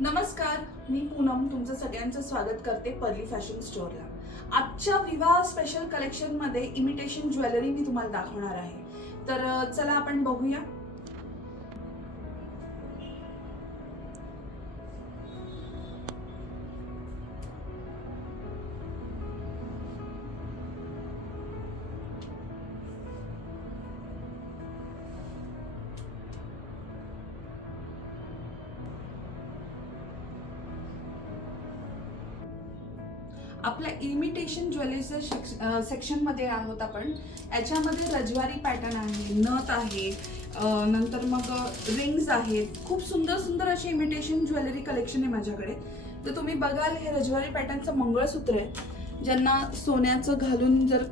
नमस्कार, मी पूनम तुमचं सगळ्यांचं स्वागत करते पर्ली फॅशन स्टोअरला। आजच्या विवाह स्पेशल कलेक्शनमध्ये इमिटेशन ज्वेलरी मी तुम्हाला दाखवणार आहे। तर चला आपण बघूया। आपल्या इमिटेशन ज्वेलरीच्या सेक्शन मध्ये आहोत आपण। याच्यामध्ये रजवारी पॅटर्न आहे, नथ आहे, नंतर मग रिंग्स आहेत। खूप सुंदर सुंदर अशी इमिटेशन ज्वेलरी कलेक्शन आहे माझ्याकडे। तर तुम्ही बघाल हे रजवारी पॅटर्नचं मंगळसूत्र आहे। ज्यांना सोन्याचं घालून जर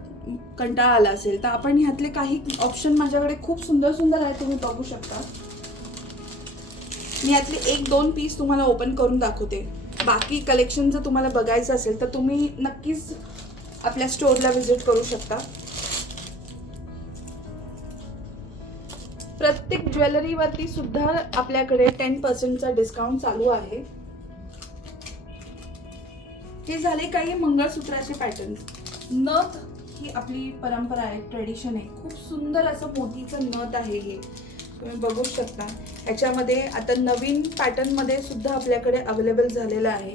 कंटाळा आला असेल तर आपण ह्यातले काही ऑप्शन माझ्याकडे खूप सुंदर सुंदर आहेत, तुम्ही बघू शकता। मी यातले एक दोन पीस तुम्हाला ओपन करून दाखवते। बाकी कलेक्शन जर तुम्हाला बघायचं असेल तर तुम्ही नक्कीच आपल्या स्टोअरला व्हिजिट करू शकता। प्रत्येक ज्वेलरीवरती सुद्धा आपल्याकडे 10% डिस्काउंट चालू आहे। हे झाले काही मंगळसूत्राचे पॅटर्न्स। नथ ही आपली परंपरा आहे, ट्रेडिशन आहे। खूप सुंदर असं मोतीचं नथ आहे, हे तुम्ही बघू शकता। याच्यामध्ये आता नवीन पॅटर्न मध्ये सुद्धा आपल्याकडे अवेलेबल झालेला आहे।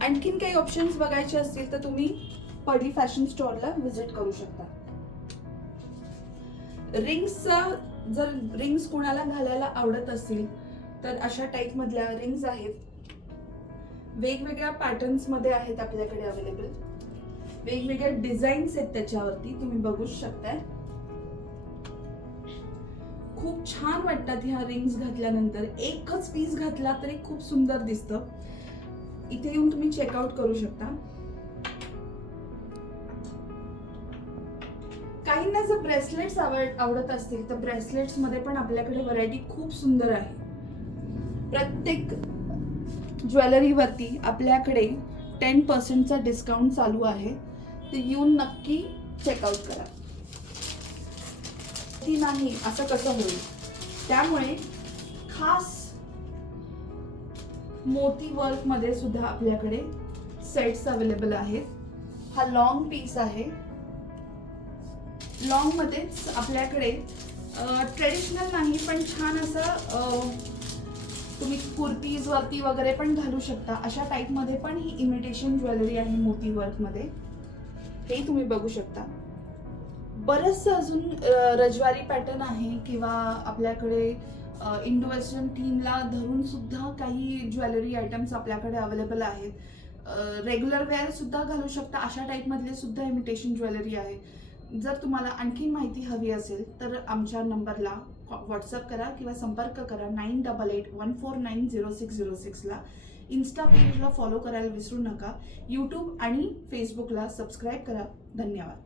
आणखीन काही ऑप्शन्स बघायचे असतील तर तुम्ही पर्ली फॅशन स्टोअरला व्हिजिट करू शकता। रिंग्सचा जर रिंग्स कोणाला घालायला आवडत असतील तर अशा टाइप मधल्या रिंग्स आहेत। वेगवेगळ्या पॅटर्न्स मध्ये आहेत आपल्याकडे अवेलेबल। वेगवेगळ्या डिझाईन्स आहेत त्याच्यावरती, तुम्ही बघू शकताय। खूप छान वाटतात ह्या रिंग्स घातल्यानंतर। एकच पीस घातला तरी खूप सुंदर दिसतं। इथे येऊन तुम्ही चेकआउट करू शकता। काहींना जर ब्रेसलेट्स आवडत असतील तर ब्रेसलेट्स मध्ये पण आपल्याकडे व्हरायटी खूप सुंदर आहे। प्रत्येक ज्वेलरीवरती आपल्याकडे 10% डिस्काउंट चालू आहे। ते येऊन नक्की चेकआउट करा। ती नाही असं कसं होईल, त्यामुळे खास मोती वर्क मध्ये सुद्धा आपल्याकडे सेट्स अवेलेबल आहेत। हा लॉंग पीस आहे। लॉंग मध्येच आपल्याकडे ट्रेडिशनल नाही पण छान असं तुम्ही कुर्तीज वरती वगैरे पण घालू शकता। अशा टाइप मध्ये पण ही इमिटेशन ज्वेलरी आहे मोती वर्क मध्ये, हे तुम्ही बघू शकता। बरंच अजून रजवारी पॅटर्न आहे किंवा आपल्याकडे इंडो वेस्टर्न थीमला धरून सुद्धा काही ज्वेलरी आयटम्स आपल्याकडे अवेलेबल आहेत। रेग्युलर वेअर सुद्धा घालू शकता, अशा टाइप मधले सुद्धा इमिटेशन ज्वेलरी आहे। जर तुम्हाला आणखी माहिती हवी असेल तर आमच्या नंबरला व्हॉट्सअप करा किंवा संपर्क करा 9881490606 ला। इन्स्टा पेजला फॉलो करायला विसरू नका। यूट्यूब आणि फेसबुकला सबस्क्राईब करा। धन्यवाद।